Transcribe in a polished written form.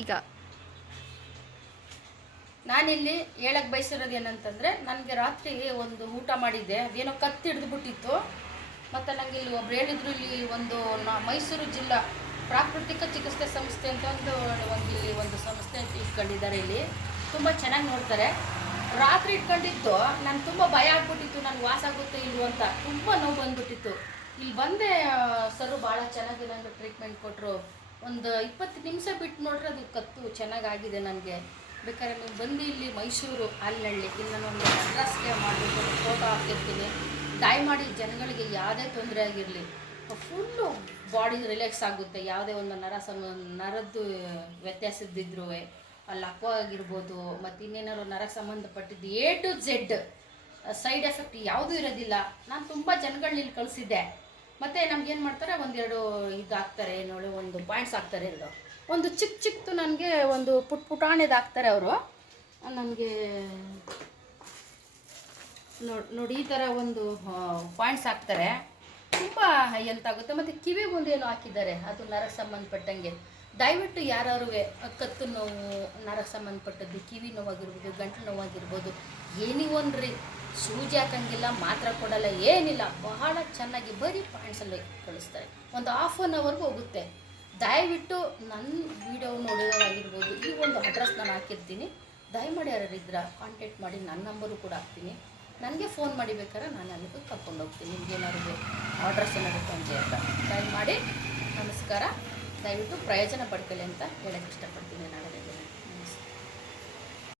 ಈಗ ನಾನಿಲ್ಲಿ ಹೇಳಕ್ಕೆ ಬಯಸಿರೋದು ಏನಂತಂದರೆ, ನನಗೆ ರಾತ್ರಿ ಒಂದು ಊಟ ಮಾಡಿದ್ದೆ, ಅದೇನೋ ಕತ್ತಿ ಹಿಡಿದುಬಿಟ್ಟಿತ್ತು. ಮತ್ತು ನನಗೆ ಇಲ್ಲಿ ಒಬ್ರು ಹೇಳಿದ್ರು, ಇಲ್ಲಿ ಒಂದು ಮೈಸೂರು ಜಿಲ್ಲಾ ಪ್ರಾಕೃತಿಕ ಚಿಕಿತ್ಸೆ ಸಂಸ್ಥೆ ಅಂತ ಒಂದು ಸಂಸ್ಥೆ ಇಟ್ಕೊಂಡಿದ್ದಾರೆ. ಇಲ್ಲಿ ತುಂಬ ಚೆನ್ನಾಗಿ ನೋಡ್ತಾರೆ. ರಾತ್ರಿ ಇಟ್ಕೊಂಡಿದ್ದು ನಾನು ತುಂಬ ಭಯ ಆಗ್ಬಿಟ್ಟಿತ್ತು, ನನಗೆ ವಾಸ ಆಗುತ್ತೆ ಇಲ್ವೋ ಅಂತ. ತುಂಬ ನೋವು ಬಂದ್ಬಿಟ್ಟಿತ್ತು. ಇಲ್ಲಿ ಬಂದೆ, ಸರು ಭಾಳ ಚೆನ್ನಾಗಿ ನನಗೆ ಟ್ರೀಟ್ಮೆಂಟ್ ಕೊಟ್ಟರು. ಒಂದು 20 ನಿಮಿಷ ಬಿಟ್ಟು ನೋಡ್ರೆ ಅದು ಕತ್ತು ಚೆನ್ನಾಗಾಗಿದೆ ನನಗೆ. ಬೇಕಾದ್ರೆ ನೀವು ಬಂದು ಇಲ್ಲಿ ಮೈಸೂರು ಹಲ್ನಳ್ಳಿ ಇಲ್ಲಿ ನಾನೊಂದು ಅಡ್ರೆಸ್ಗೆ ಮಾಡಿಬಿಟ್ಟು ಫೋಟೋ ಹಾಕಿರ್ತೀನಿ. ದಯಮಾಡಿ ಜನಗಳಿಗೆ ಯಾವುದೇ ತೊಂದರೆ ಆಗಿರಲಿ, ಫುಲ್ಲು ಬಾಡಿ ರಿಲ್ಯಾಕ್ಸ್ ಆಗುತ್ತೆ. ಯಾವುದೇ ಒಂದು ನರದ್ದು ವ್ಯತ್ಯಾಸದಿದ್ರೂ ಅಲ್ಲಿ ಆಗಿರ್ಬೋದು, ಮತ್ತು ಇನ್ನೇನಾದ್ರು ನರಕ್ಕೆ ಸಂಬಂಧಪಟ್ಟಿದ್ದು A to Z side effect ಯಾವುದೂ ಇರೋದಿಲ್ಲ. ನಾನು ತುಂಬ ಜನಗಳನ್ನ ಇಲ್ಲಿ ಕಳಿಸಿದ್ದೆ. ಮತ್ತು ನಮ್ಗೇನು ಮಾಡ್ತಾರೆ, ಒಂದೆರಡು ಇದು ಹಾಕ್ತಾರೆ, ನೋಡಿ ಒಂದು ಪಾಯಿಂಟ್ಸ್ ಹಾಕ್ತಾರೆ. ಒಂದು ಚಿಕ್ಕದು ನನಗೆ ಒಂದು ಪುಟಾಣಿದು ಹಾಕ್ತಾರೆ ಅವರು. ನನಗೆ ನೋಡಿ ಈ ಥರ ಒಂದು ಪಾಯಿಂಟ್ಸ್ ಹಾಕ್ತಾರೆ, ತುಂಬ ಹೆಲ್ತ್ ಆಗುತ್ತೆ. ಮತ್ತು ಕಿವಿಗೆ ಒಂದೇನೋ ಹಾಕಿದ್ದಾರೆ, ಅದು ನರಕ್ಕೆ ಸಂಬಂಧಪಟ್ಟಂಗೆ. ದಯವಿಟ್ಟು ಯಾರು ಕತ್ತು ನೋವು, ನರಕ್ಕೆ ಸಂಬಂಧಪಟ್ಟದ್ದು, ಕಿವಿ ನೋವಾಗಿರ್ಬೋದು, ಗಂಟಲು ನೋವಾಗಿರ್ಬೋದು, ಏನಿವನ್ರಿ ಸೂಜಿ ಹಾಕಂಗಿಲ್ಲ, ಮಾತ್ರ ಕೊಡಲ್ಲ, ಏನಿಲ್ಲ. ಬಹಳ ಚೆನ್ನಾಗಿ ಬರೀ ಪಾಯಿಂಟ್ಸಲ್ಲಿ ಕಳಿಸ್ತಾರೆ. ಒಂದು ½ ಹೋಗುತ್ತೆ. ದಯವಿಟ್ಟು ನನ್ನ ವೀಡಿಯೋ ನೋಡೋದಾಗಿರ್ಬೋದು, ಈ ಒಂದು ಅಡ್ರೆಸ್ ನಾನು ಹಾಕಿರ್ತೀನಿ. ದಯಮಾಡಿ ಯಾರು ಇದ್ರೆ ಕಾಂಟ್ಯಾಕ್ಟ್ ಮಾಡಿ, ನನ್ನ ನಂಬರು ಕೂಡ ಹಾಕ್ತೀನಿ. ನನಗೆ ಫೋನ್ ಮಾಡಿ ಬೇಕಾದ್ರೆ ನಾನು ಅಲ್ಲಿಗೆ ಕರ್ಕೊಂಡು ಹೋಗ್ತೀನಿ. ನಿಮ್ಗೇನಾದ್ರು ಆರ್ಡ್ರಸ್ ಏನಾದ್ರು ತೊಂದರೆ ಅಂತ ದಯಮಾಡಿ. ನಮಸ್ಕಾರ. ದಯವಿಟ್ಟು ಪ್ರಯೋಜನ ಪಡ್ಕೊಳ್ಳಿ ಅಂತ ಹೇಳೋಕ್ಕೆ ಇಷ್ಟಪಡ್ತೀನಿ ನಾನು.